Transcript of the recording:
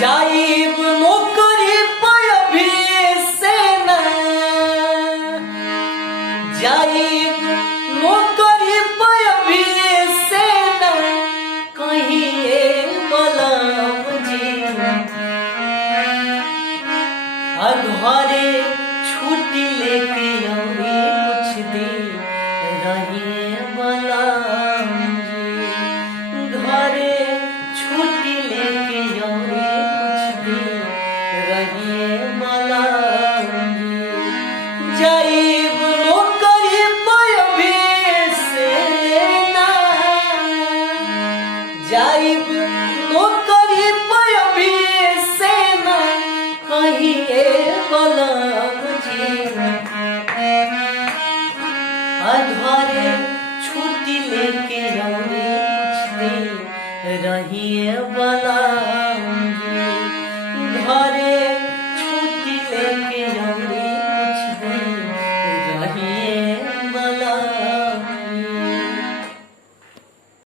जाइब नौकरी पर भी सेना, जाइब नौकरी पर भी सेना, कहिए बलम जी घरे छुट्टी लेके अभी कुछ दिन रहिए बलम जी, घरे छुट्टी लेके अभी कुछ दिन रहिए बलम जी। जाइब नौकरी पर भी सेना, जाइब नौकरी पर भी सेना, कहिए बलम जी घरे छुट्टी लेके अभी कुछ दिन रहिए बलम।